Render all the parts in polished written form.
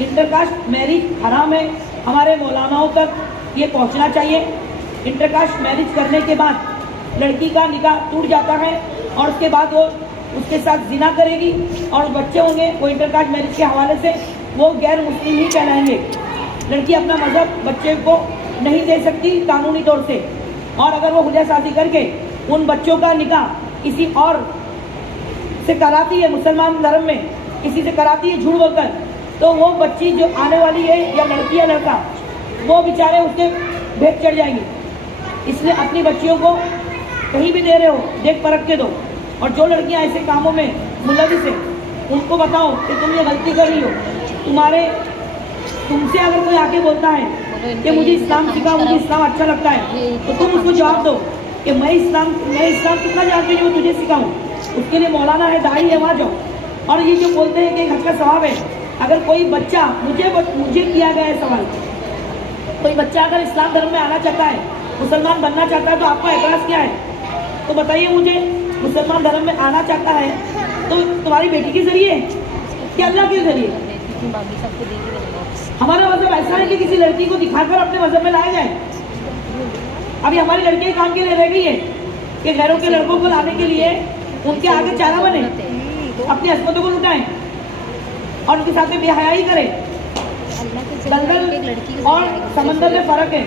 Intercaste marriage हराम है, हमारे मौलानाओं तक ये पहुंचना चाहिए। इंटरकास्ट मैरिज करने के बाद लड़की का निकाह टूट जाता है और उसके बाद वो उसके साथ जिना करेगी और बच्चे होंगे, वो इंटरकास्ट मैरिज के हवाले से वो गैर मुस्लिम ही कहलाएंगे। लड़की अपना मजहब बच्चे को नहीं दे सकती कानूनी तौर से, और अगर वो हुलिया शादी करके उन बच्चों का निकाह किसी और से कराती है, मुसलमान धर्म में किसी से कराती है झूठ बोलकर, तो वो बच्ची जो आने वाली है या लड़की या लड़का, वो बेचारे उसके भेंट चढ़ जाएंगे। इसलिए अपनी बच्चियों को कहीं भी दे रहे हो देख परख के दो, और जो लड़कियां ऐसे कामों में मुलविस है उनको बताओ कि तुम ये गलती कर रही हो। तुमसे अगर कोई आके बोलता है कि मुझे इस्लाम सिखाओ, मुझे इस्लाम अच्छा लगता है, तो तुम उसको जवाब दो कि मैं इस्लाम कितना जानती हूँ, तुझे सिखाऊँ। उसके लिए मौलाना है, दाई है, वहाँ जाओ। और ये जो बोलते हैं कि हज का सवाब है, अगर कोई बच्चा मुझे किया गया है सवाल, कोई बच्चा अगर इस्लाम धर्म में आना चाहता है, मुसलमान बनना चाहता है, तो आपका एतराज़ क्या है? तो बताइए मुझे, मुसलमान धर्म में आना चाहता है तो तुम्हारी बेटी के जरिए कि अल्लाह के जरिए? हमारा मजहब ऐसा है कि किसी लड़की को दिखाकर अपने मजहब में लाया जाए। अभी हमारी लड़कियां काम के लिए रह गई है कि घरों के लड़कों को लाने के लिए उनके आगे चारा बने, अपनी हस्बतों को लुटाएं और उनके साथ में बेहयाई करें। दलदल और समंदर में फर्क है।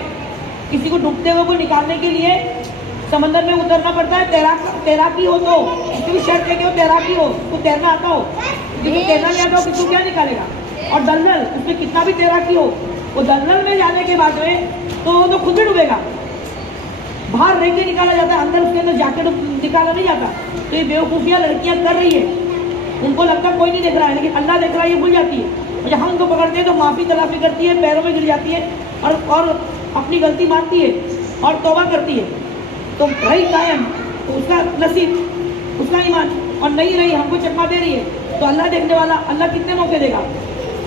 किसी को डूबते हुए को निकालने के लिए समंदर में उतरना पड़ता है। तैराकी हो तो उसकी भी शर्त है कि वो तैराकी हो, उसको तैरना आता हो। जिसको तैरना नहीं आता हो किसको क्या निकालेगा? और दलदल, उसमें कितना भी तैराकी हो, वो दलदल में जाने के बाद में तो खुद भी डूबेगा। बाहर रह के निकाला जाता है, अंदर उसके अंदर जाके निकाला नहीं जाता। तो ये बेवकूफ़ियाँ लड़कियाँ कर रही है, उनको लगता कोई नहीं देख रहा है, लेकिन अल्लाह देख रहा है, ये भूल जाती है। और जब हम उनको पकड़ते हैं तो माफ़ी तलाफी करती है, पैरों में गिर जाती है और अपनी गलती मानती है और तौबा करती है। तो रही कायम तो उसका नसीब, उसका ईमान, और नहीं रही हमको चकमा दे रही है, तो अल्लाह देखने वाला, अल्लाह कितने मौके देगा?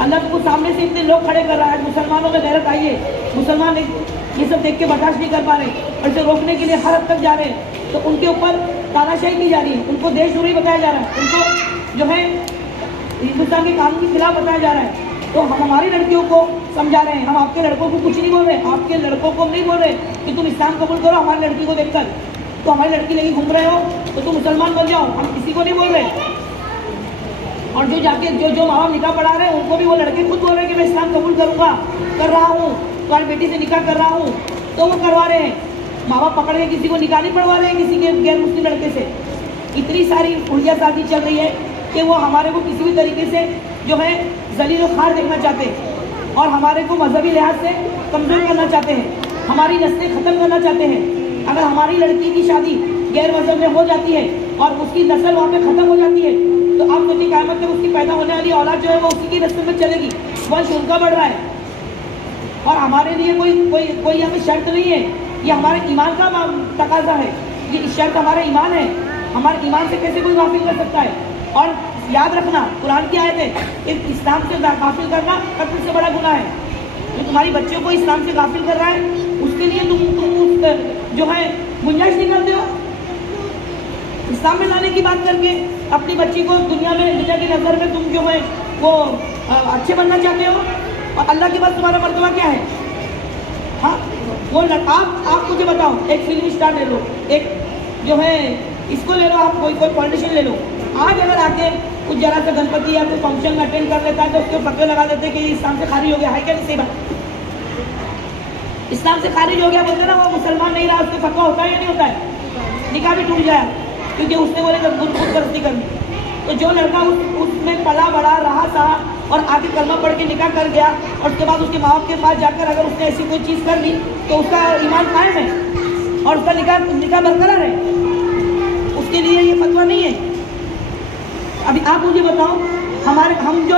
अल्लाह को सामने से इतने लोग खड़े कर रहा है, मुसलमानों में गैरत आई है, मुसलमान ये सब देख के बर्दाश्त नहीं कर पा रहे और इसे रोकने के लिए हर हद तक जा रहे हैं, तो उनके ऊपर तानाशाही की जा रही है, उनको देशद्रोही बताया जा रहा है, उनको जो है हिंदुस्तान के कानून के खिलाफ बताया जा रहा है। तो हम हमारी लड़कियों को समझा रहे हैं, हम आपके लड़कों को कुछ नहीं बोल रहे, आपके लड़कों को नहीं बोल रहे कि तुम इस्लाम कबूल करो हमारी लड़की को देखकर। तो हमारी लड़की लेके घूम रहे हो तो तुम मुसलमान बन जाओ, हम किसी को नहीं बोल रहे। और जो जाके जो माँ बाप निकाह पढ़ा रहे हैं उनको भी वो लड़के खुद बोल रहे हैं कि मैं इस्लाम कबूल करूँगा, कर रहा हूँ, तुम्हारी बेटी से निकाह कर रहा हूँ, तो वो करवा रहे हैं। माँ बाप पकड़ के किसी को निकाह नहीं पढ़वा रहे हैं किसी के गैर मुस्लिम लड़के से। इतनी सारी उल्टिया साजी चल रही है कि वो हमारे को किसी भी तरीके से जो है जलील और खार देखना चाहते हैं और हमारे को मजहबी लिहाज से कमज़ोर करना चाहते हैं, हमारी नस्लें ख़त्म करना चाहते हैं। अगर हमारी लड़की की शादी गैर मजहब में हो जाती है और उसकी नस्ल वहाँ पे ख़त्म हो जाती है, तो अब सोचिए क़यामत तक उसकी पैदा होने वाली औलाद जो है वो उसी की नस्ल में चलेगी, वंश उनका बढ़ रहा है। और हमारे लिए कोई हमें शर्त नहीं है, ये हमारे ईमान का तकाजा है, ये शर्त हमारा ईमान है। हमारे ईमान से कैसे कोई गाफिल कर सकता है? और याद रखना, कुरान की आयत है, इस्लाम से गाफिल करना कत्ल से बड़ा गुनाह है। जो तुम्हारी बच्चों को इस्लाम से गाफिल कर रहा है उसके लिए तुम जो है गुंजाइश निकालते हो। इस्लाम में लाने की बात करके अपनी बच्ची को दुनिया की नज़र में तुम जो है वो अच्छे बनना चाहते हो, और अल्लाह के बाद तुम्हारा मर्तबा क्या है? हाँ, वो आप मुझे बताओ, एक फिल्म स्टार ले लो, एक जो है इसको ले लो, आप कोई पॉलिटिशियन ले लो। आज अगर आके कुछ जरा सा गणपति या कोई फंक्शन में अटेंड कर लेता है तो उसके फतवे लगा देते कि इस्लाम से खारिज हो गया है, क्या नहीं? सही बात, इस्लाम से खारिज हो गया बोलते ना, वो मुसलमान नहीं रहा, उसको फतवा होता है या नहीं होता है? निकाह भी टूट जाए क्योंकि उसने बोले खुद गलती करनी। तो जो लड़का उसमें पला बड़ा रहा था और आगे कलमा पढ़ के निकाह कर गया और उसके बाद उसके माँ बाप के पास जाकर अगर उसने ऐसी कोई चीज़ कर ली तो उसका ईमान कायम है और उसका निकाह बरकरार है, उसके लिए ये फतवा नहीं है। अभी आप मुझे बताओ, हम जो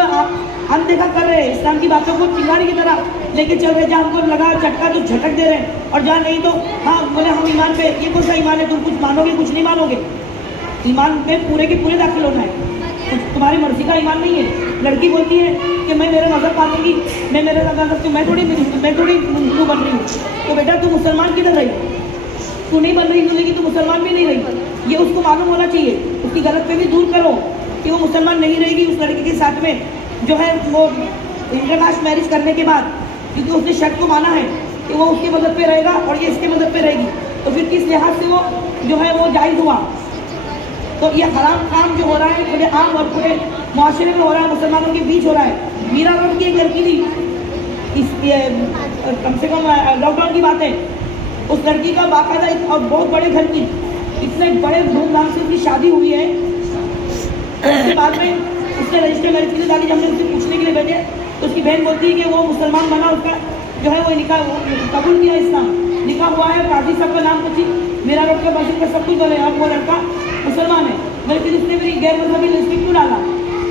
अनदेखा कर रहे हैं इस्लाम की बातों को, चिंगारी की तरह लेके चल रहे, जहाँ हमको लगा झटका तो झटक दे रहे हैं, और जहाँ नहीं तो हाँ बोले हम ईमान पे, ये कौन सा ईमान है? तुम कुछ मानोगे कुछ नहीं मानोगे। ईमान में पूरे के पूरे दाखिल होना है, कुछ तुम्हारी मर्जी का ईमान नहीं है। लड़की बोलती है कि मैं मेरा मजहब मानूंगी, मैं मेरा मजहब, मैं थोड़ी हिंदू बन रही हूँ। तो बेटा तू मुसलमान किधर रही? तू नहीं बन रही हिंदू, लेकिन तू मुसलमान भी नहीं रही। ये उसको मालूम होना चाहिए, उसकी गलतफहमी दूर करो कि वो मुसलमान नहीं रहेगी, उस लड़के के साथ में जो है वो इंटरकास्ट मैरिज करने के बाद, क्योंकि उसने शर्त को माना है कि वो उसके मदद पे रहेगा और ये इसके मदद पे रहेगी, तो फिर किस लिहाज से वो जो है वो जायज़ हुआ। तो ये हराम काम जो हो रहा है पूरे आम और पूरे मुआशरे में हो रहा है, मुसलमानों के बीच हो रहा है। मीरा रोड की एक लड़की थी, कम से कम लॉकडाउन की बात है, उस लड़की का बाकायदा और बहुत बड़े घर की इतने बड़े धूमधाम से उसकी शादी हुई है। उसके बाद में उसने रजिस्टर मैरिज के लिए डाली, जब हमने उससे पूछने के लिए बैठे तो उसकी बहन बोलती है कि वो मुसलमान बना, उसका जो है वो निकाह कबूल किया, इस्लाम निकाह हुआ है, काजी साहब का नाम पूछी, मेरा रोड का मस्जिद का सब कुछ बोले, अब वो लड़का मुसलमान है। मैंने फिर उसने मेरी गैर मजहबी लिस्ट क्यों डाला,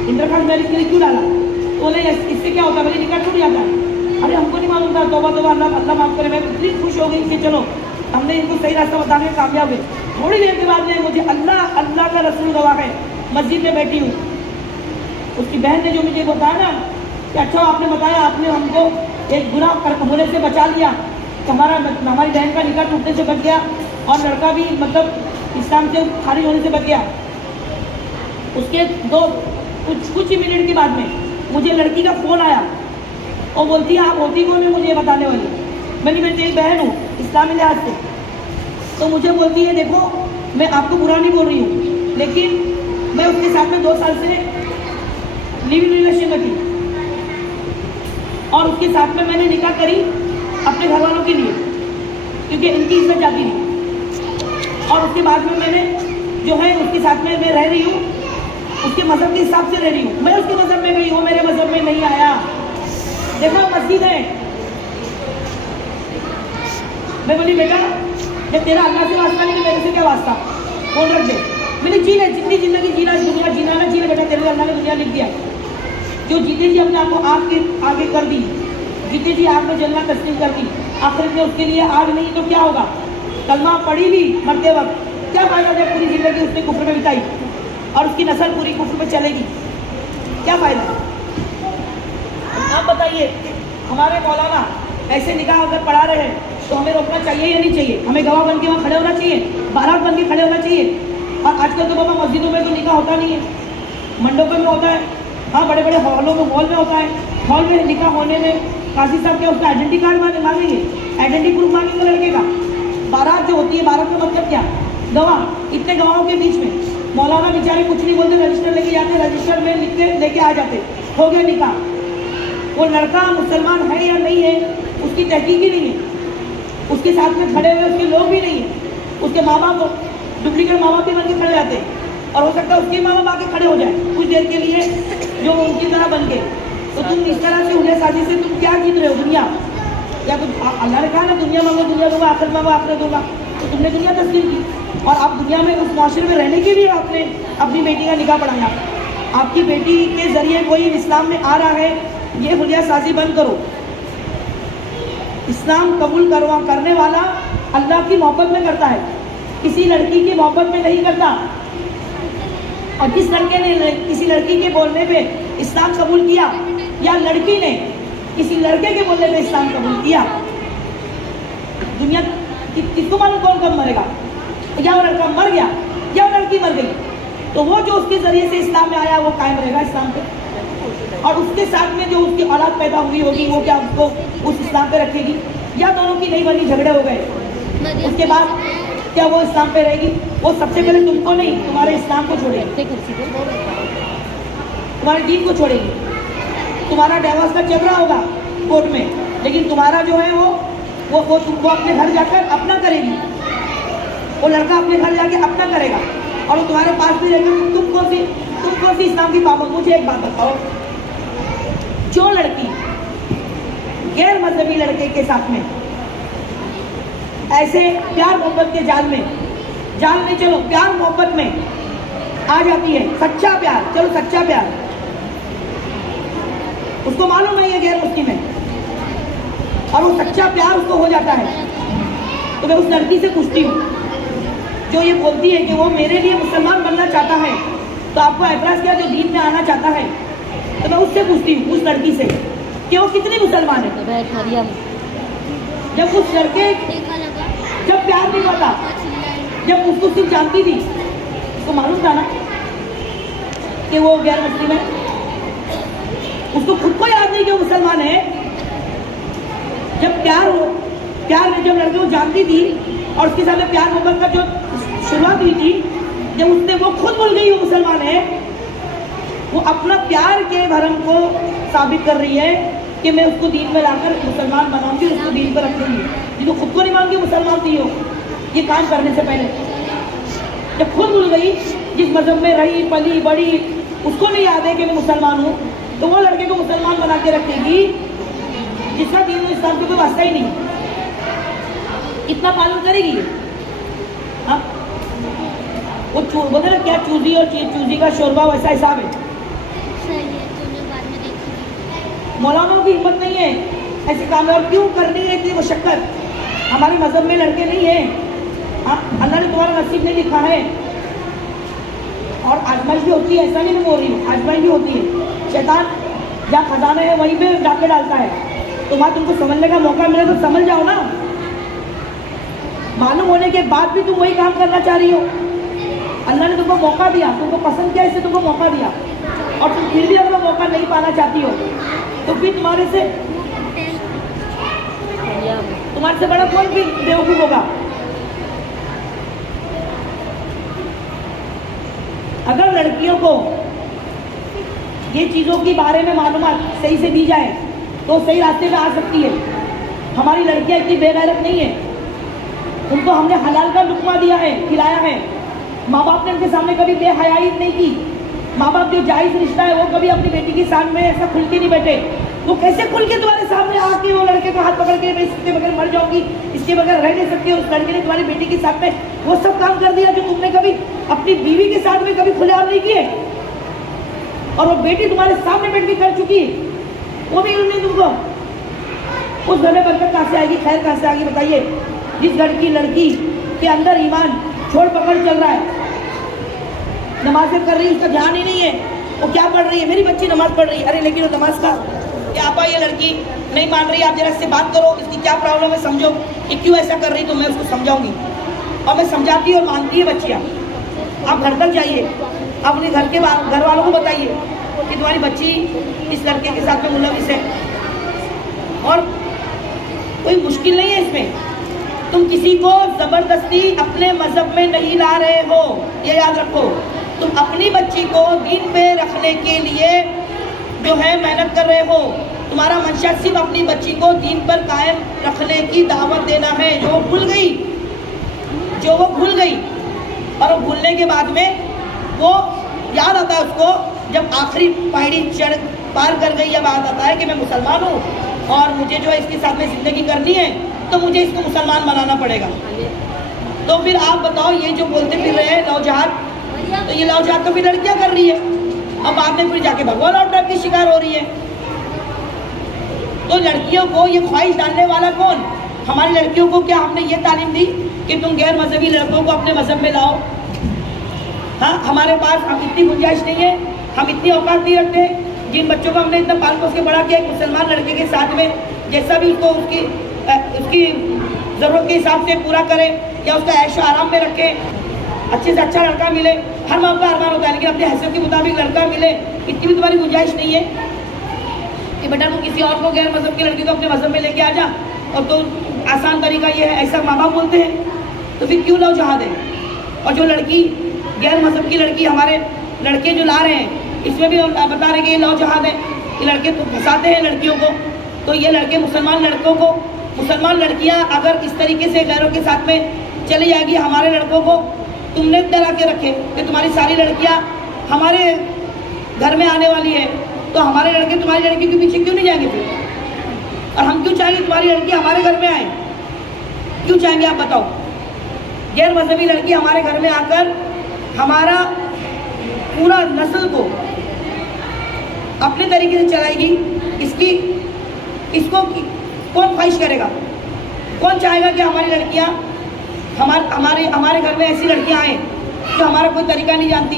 इंटरकास्ट मैरिज के लिए क्यों डाला? तो बोले इससे क्या होता है, मेरी निकाह टूट जाता है। अरे हमको नहीं मालूम था, तौबा तौबा, अल्लाह माफ़ करे। मैं इतनी खुश हो गई कि चलो हमने इनको सही रास्ता बताने में कामयाब हुए। थोड़ी देर के बाद में मुझे अल्लाह का रसूल गवाह है, मस्जिद में बैठी हूँ, उसकी बहन ने जो मुझे बताया ना कि अच्छा आपने बताया, आपने हमको एक गुनाह होने से बचा लिया, हमारी बहन का निकाह टूटने से बच गया और लड़का भी मतलब इस्लाम से खारिज होने से बच गया। उसके कुछ ही मिनट के बाद में मुझे लड़की का फ़ोन आया और बोलती है आप होती कौन है मुझे बताने वाली। मैं तेरी बहन हूँ इस्लामी लिहाज से। तो मुझे बोलती है देखो मैं आपको बुरा नहीं बोल रही हूँ, लेकिन मैं उसके साथ में 2 साल से लिविंग रिलेशन में थी और उसके साथ में मैंने निकाह करी अपने घर वालों के लिए, क्योंकि इनकी इज्जत जाती थी। और उसके बाद में मैंने जो है उसके साथ में मैं रह रही हूँ, उसके मज़हब के हिसाब से रह रही हूँ। मैं उसके मज़हब में गई, वो मेरे मज़हब में नहीं आया। देखो मस्जिद है, मैं बोली बेटा जब तेरा अल्लाह से वास्ता नहीं तो मेरे से क्या वास्ता, फोन रख दे। मैंने जी ले, जितनी जिंदगी जीना दूंगा, जीना ना जी ले बेटा, तेरे अल्लाह ने दुनिया लिख दिया। जो जीते जी अपने आप को आग के आगे कर दी, जीते जी आग में जलना तस्लीम कर दी, आखिरत में उसके लिए आग नहीं तो क्या होगा। कलमा पढ़ी भी मरते वक्त, क्या फायदा जब पूरी जिंदगी उसने कुफ्र में बिताई और उसकी नस्ल पूरी कुफ्र में चलेगी, क्या फायदा। आप बताइए हमारे मौलाना ऐसे निकाह अगर पढ़ा रहे हैं तो हमें रोकना चाहिए या नहीं चाहिए? हमें गवाह बन के वहाँ खड़े होना चाहिए, बारात बन के खड़े होना चाहिए। और आजकल तो बाबा मस्जिदों में तो निकाह होता नहीं है, मंडपों में होता है, हाँ बड़े बड़े हॉलों में, हॉल में होता है। हॉल में निकाह होने में काजी साहब क्या उसका आइडेंटिटी कार्ड मांगेंगे, आइडेंटिटी प्रूफ मांगेंगे लड़के का। बारात जो होती है, बारात का मतलब क्या, गवाह। इतने गवाहों के बीच में मौलाना बेचारे कुछ नहीं बोलते, रजिस्टर लेके जाते, रजिस्टर में लिख के लेके आ जाते, हो गया निकाह। वो लड़का मुसलमान है या नहीं है उसकी तहकीक ही नहीं है, उसके साथ में खड़े हुए उसके लोग भी नहीं है, उसके माँ बाप डुप्लीकेट माँ बाप भी बन के खड़े जाते हैं और हो सकता है उसके माँ बाप आके खड़े हो जाए कुछ देर के लिए जो उनकी तरह बन गए। तो तुम इस तरह से उन्हें साजिश से तुम क्या जीत रहे हो? दुनिया या कुछ अल्लाह ने कहा ना दुनिया मांगो दुनिया दूंगा, आखिरत मांगो आखिरत दूंगा। तो तुमने दुनिया तस्लीम की और आप दुनिया में उस माशरे में रहने के लिए आपने अपनी बेटी का निकाह पढ़ाया। आपकी बेटी के जरिए कोई इस्लाम में आ रहा है, ये हुलिया साजी बंद करो। इस्लाम कबूल करने वाला अल्लाह की मोहब्बत में करता है, किसी लड़की की मोहब्बत में नहीं करता। और जिस लड़के ने किसी लड़की के बोलने पे इस्लाम कबूल किया या लड़की ने किसी लड़के के बोलने पे इस्लाम कबूल किया, दुनिया किसको मालूम कौन कब मरेगा। या वो लड़का मर गया या वो लड़की मर गई, तो वो जो उसके जरिए से इस्लाम में आया वो कायम रहेगा इस्लाम पे, और उसके साथ में जो उसकी औलाद पैदा हुई होगी वो क्या उसको उस इस्लाम पे रखेगी, या दोनों की नहीं बनी, झगड़े हो गए, उसके बाद क्या वो इस्लाम पे रहेगी? वो सबसे पहले तुमको नहीं, तुम्हारे इस्लाम को छोड़ेगी, तुम्हारे दीन को छोड़ेगी। तुम्हारा डिवोर्स का झगड़ा होगा कोर्ट में, लेकिन तुम्हारा जो है वो तुमको अपने घर जाकर अपना करेगी, वो लड़का अपने घर जाके अपना करेगा और वो तुम्हारे पास भी रहेगा। तुम कौन सी इस्लाम की पाबंद? मुझे एक बात बताओ, जो लड़की गैर मजहबी लड़के के साथ में ऐसे प्यार मोहब्बत के जाल में चलो प्यार मोहब्बत में आ जाती है, सच्चा प्यार, चलो सच्चा प्यार, उसको मालूम है ये गैर मुस्लिम है और वो सच्चा प्यार उसको हो जाता है, तो मैं उस लड़की से पूछती हूँ जो ये बोलती है कि वो मेरे लिए मुसलमान बनना चाहता है, तो आपको एतराज किया जो दीन में आना चाहता है, तो मैं उससे पूछती हूँ उस लड़की से कि वो कितनी मुसलमान है। जब उस लड़के जब प्यार नहीं होता, जब उसको सिर्फ जानती थी, उसको मालूम था ना कि वो गैर मुस्लिम है, उसको खुद को याद नहीं कि वो मुसलमान है। जब प्यार में जब लड़के को जानती थी और उसके साथ प्यार मोहब्बत का जो शुरुआत हुई थी, जब उसने वो खुद भूल गई वो मुसलमान है, वो अपना प्यार के भरम को साबित कर रही है कि मैं उसको दीन में लाकर मुसलमान बनाऊंगी, उसको दीन पर रखूंगी। ये तो खुद को नहीं मानती मुसलमान थी हो ये काम करने से पहले। जब खुद भूल गई, जिस मजहब में रही पली बड़ी उसको नहीं याद है कि मैं मुसलमान हूँ, तो वो लड़के को मुसलमान बना के रखेगी जिसका दीन और इस्लाम से कोई वास्ता ही नहीं। इतना पालन करेगी? हाँ, वो बोलते ना क्या चूजी और चूजी का शोरबा वैसा हिसाब है। मौलानाओं की हिम्मत नहीं है ऐसे काम। और क्यों करनी है इतनी मशक्कत? हमारे मजहब में लड़के नहीं है। हाँ, अल्लाह ने तुम्हारा नसीब नहीं लिखा है। और आजमाइश भी होती है, ऐसा नहीं मैं बोल रही हूँ, आजमाइश भी होती है। शैतान जहाँ खजाना है वहीं पे डाके डालता है। तो वहाँ तुमको समझने का मौका मिले तो समझ जाओ ना। मालूम होने के बाद भी तुम वही काम करना चाह रही हो। अल्लाह ने तुमको मौका दिया, तुमको पसंद किया, इससे तुमको मौका दिया, और तुम फिर भी अगर मौका नहीं पाना चाहती हो तो फिर तुम्हारे से बड़ा कौन भी बेवकूफ होगा? अगर लड़कियों को ये चीज़ों के बारे में मालूमात सही से दी जाए तो सही रास्ते पे आ सकती है। हमारी लड़कियां इतनी बेगैरत नहीं है। उनको हमने हलाल का लुक्मा दिया है, खिलाया है। माँ बाप ने उनके सामने कभी बेहयाई नहीं की। माँ बाप जो जायज़ रिश्ता है वो कभी अपनी बेटी के सामने ऐसा खुल के नहीं बैठे। वो कैसे खुल के तुम्हारे सामने आके वो लड़के को हाथ पकड़ के मैं इसके बगैर मर जाऊंगी, इसके बगैर रह नहीं सकती, उस लड़के ने तुम्हारी बेटी के साथ में वो सब काम कर दिया जो तुमने कभी अपनी बीवी के साथ में कभी खुलेआम नहीं किए। और वो बेटी तुम्हारे सामने बैठ के कर चुकी है, वो भी नहीं तुमको। उस घर में बरकत कहाँ से आएगी, खैर कहाँ से आएगी बताइए? जिस घर की लड़की के अंदर ईमान छोड़ पकड़ चल रहा है, नमाज़ें कर रही है, उसका ध्यान ही नहीं है, वो क्या पढ़ रही है? मेरी बच्ची नमाज पढ़ रही है। अरे लेकिन वो नमाज का क्या आपा, ये लड़की नहीं मान रही, आप जरा इससे बात करो, इसकी क्या प्रॉब्लम है, समझो ये क्यों ऐसा कर रही, तो मैं उसको समझाऊंगी। और मैं समझाती और मानती है बच्चियाँ। आप घर तक जाइए, अपने घर वालों को बताइए कि तुम्हारी बच्ची इस लड़के के साथ में मुलविस है। और कोई मुश्किल नहीं है इसमें। तुम किसी को ज़बरदस्ती अपने मज़हब में नहीं ला रहे हो, ये याद रखो। तुम अपनी बच्ची को दीन पे रखने के लिए जो है मेहनत कर रहे हो। तुम्हारा मंशा सिर्फ अपनी बच्ची को दीन पर कायम रखने की दावत देना है। जो वो भूल गई और वो भूलने के बाद में वो याद आता है उसको, जब आखिरी पहाड़ी चढ़ पार कर गई, जब याद आता है कि मैं मुसलमान हूँ और मुझे जो है इसके साथ में ज़िंदगी करनी है, तो मुझे इसको मुसलमान बनाना पड़ेगा। तो फिर आप बताओ, ये जो बोलते फिर रहे हैं लव जहाद, तो ये लव जहाद तो फिर लड़कियाँ कर रही है। अब बाद में फिर जाके भगवान और डर की शिकार हो रही है। तो लड़कियों को ये ख्वाहिश डालने वाला कौन? हमारी लड़कियों को क्या हमने ये तालीम दी कि तुम गैर मजहबी लड़कों को अपने मजहब में लाओ? हाँ, हमारे पास हम इतनी गुंजाइश नहीं है, हम इतनी औकात नहीं रखते। जिन बच्चों को हमने इतना पाल पोस के बड़ा किया, एक मुसलमान लड़के के साथ में जैसा भी उसको उसकी ज़रूरत के हिसाब से पूरा करें या उसका ऐशो आराम में रखें, अच्छे से अच्छा लड़का मिले। हर माँ का अरमान होता है, लेकिन अपने हैसियत के मुताबिक लड़का मिले, इतनी भी तुम्हारी गुंजाइश नहीं है कि बेटा तू किसी और को गैर मजहब की लड़की को अपने मजहब में लेके आ जा। और तो आसान तरीका ये है, ऐसा माँ बाप बोलते हैं। तो फिर क्यों लव जहाद है? और जो लड़की गैर मजहब की लड़की हमारे लड़के जो ला रहे हैं, इसमें भी बता रहे कि ये लव जहाद है। ये लड़के तो फंसाते हैं लड़कियों को। तो ये लड़के मुसलमान लड़कों को, मुसलमान लड़कियां अगर इस तरीके से गैरों के साथ में चली जाएगी, हमारे लड़कों को तुमने डरा के रखे कि तुम्हारी सारी लड़कियां हमारे घर में आने वाली है, तो हमारे लड़के तुम्हारी लड़की के पीछे क्यों नहीं जाएंगे फिर? और हम क्यों चाहेंगे तुम्हारी लड़की हमारे घर में आए? क्यों चाहेंगे आप बताओ? गैर मजहबी लड़की हमारे घर में आकर हमारा पूरा नस्ल को अपने तरीके से चलाएगी, इसको कौन ख्वाहिश करेगा? कौन चाहेगा कि हमारी लड़कियां हमारे घर में ऐसी लड़कियां आए जो हमारा कोई तरीका नहीं जानती?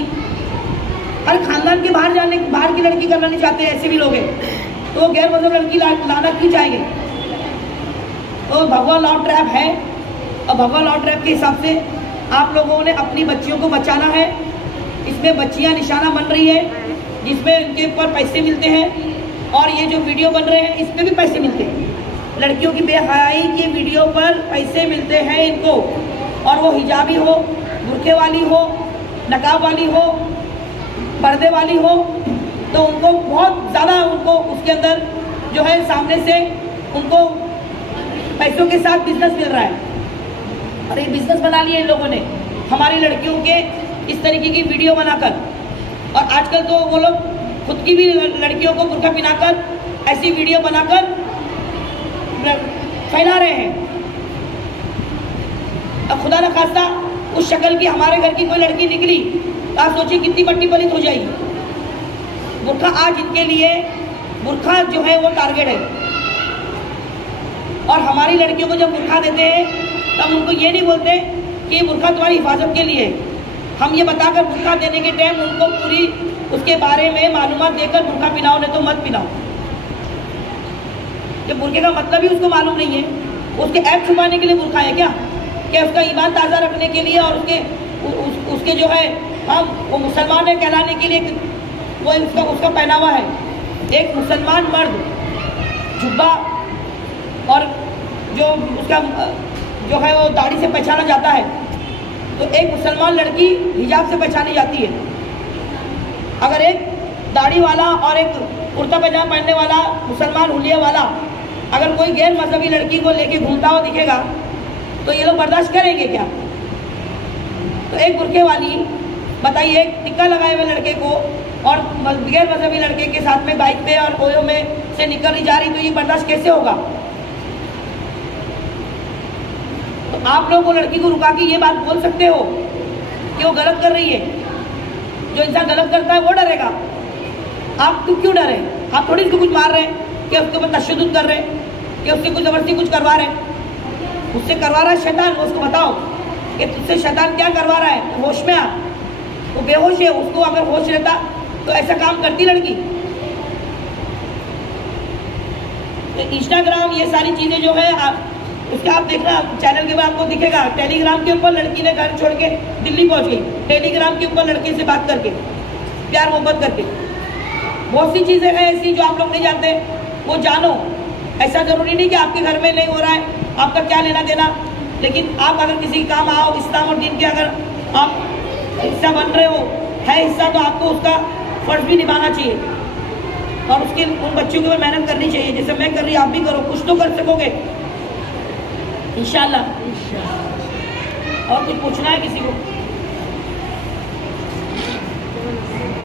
हर खानदान के बाहर की लड़की करना नहीं चाहते, ऐसे भी लोग हैं। तो गैर मजहब लड़की लाना क्यों चाहेंगे? तो भगवा लॉ ट्रैप है, और भगवा लॉ ट्रैप के हिसाब से आप लोगों ने अपनी बच्चियों को बचाना है। इसमें बच्चियां निशाना बन रही है, जिसमें उनके ऊपर पैसे मिलते हैं, और ये जो वीडियो बन रहे हैं इसमें भी पैसे मिलते हैं। लड़कियों की बेहयाई की वीडियो पर पैसे मिलते हैं इनको, और वो हिजाबी हो, बुर्के वाली हो, नकाब वाली हो, पर्दे वाली हो, तो उनको बहुत ज़्यादा उनको उसके अंदर जो है सामने से उनको पैसों के साथ बिजनेस मिल रहा है। और ये बिजनेस बना लिया इन लोगों ने हमारी लड़कियों के इस तरीके की वीडियो बनाकर। और आजकल तो वो लोग खुद की भी लड़कियों को बुर्का पिनाकर ऐसी वीडियो बनाकर फैला रहे हैं। अब खुदा न खास्ता उस शक्ल की हमारे घर की कोई लड़की निकली तो आप सोचिए कितनी मट्टी पलित हो जाएगी। बुर्का आज इनके लिए बुर्का जो है वो टारगेट है। और हमारी लड़कियों को जब बुर्का देते हैं तब उनको ये नहीं बोलते कि ये बुर्का तुम्हारी हिफाजत के लिए। हम ये बताकर बुर्का देने के टाइम उनको पूरी उसके बारे में मालूमात देकर बुर्का पिलाओ, नहीं तो मत पिलाओ। कि बुर्के का मतलब ही उसको मालूम नहीं है, उसके ऐप छुपाने के लिए बुर्का है क्या उसका ईमान ताज़ा रखने के लिए और उसके जो है हम वो मुसलमान है कहलाने के लिए वो उसका पहनावा है। एक मुसलमान मर्द जुब्बा और जो उसका जो है वो दाढ़ी से पहचाना जाता है, तो एक मुसलमान लड़की हिजाब से पहचानी जाती है। अगर एक दाढ़ी वाला और एक कुर्ता पैजामा पहनने वाला मुसलमान हुलिया वाला अगर कोई गैर मजहबी लड़की को लेके घूमता हुआ दिखेगा तो ये लोग बर्दाश्त करेंगे क्या? तो एक बुर्के वाली बताइए, एक टिक्का लगाए हुए लड़के को और गैर मजहबी लड़के के साथ में बाइक पे और ओयो में से निकल रही जा रही, तो ये बर्दाश्त कैसे होगा? तो आप लोग वो लड़की को रुका के ये बात बोल सकते हो कि वो गलत कर रही है। जो इंसान गलत करता है वो डरेगा, आप क्यों डरे? आप थोड़ी इसको कुछ मार रहे हैं कि उसके ऊपर तशद्दुद कर रहे हैं कि उससे कुछ जबरदस्ती कुछ करवा रहे हैं। उससे करवा रहा है शैतान, उसको बताओ कि तुझसे शैतान क्या करवा रहा है। होश में आ, वो बेहोश है, उसको अगर होश रहता तो ऐसा काम करती लड़की। तो इंस्टाग्राम ये सारी चीज़ें जो है उसका आप देखना चैनल के बाद आपको दिखेगा। टेलीग्राम के ऊपर लड़की ने घर छोड़ के दिल्ली पहुंच गई, टेलीग्राम के ऊपर लड़के से बात करके, प्यार मोहब्बत करके। बहुत सी चीज़ें हैं ऐसी जो आप लोग नहीं जानते, वो जानो। ऐसा ज़रूरी नहीं कि आपके घर में नहीं हो रहा है, आपका क्या लेना देना, लेकिन आप अगर किसी काम आओ, इस्लाम और दीन के अगर आप हिस्सा बन रहे हो, है हिस्सा, तो आपको उसका फ़र्ज भी निभाना चाहिए और उसके उन बच्चों के ऊपर मेहनत करनी चाहिए। जैसे मैं कर रही आप भी करो, कुछ तो कर सकोगे इंशाल्लाह। और कुछ पूछना है किसी को?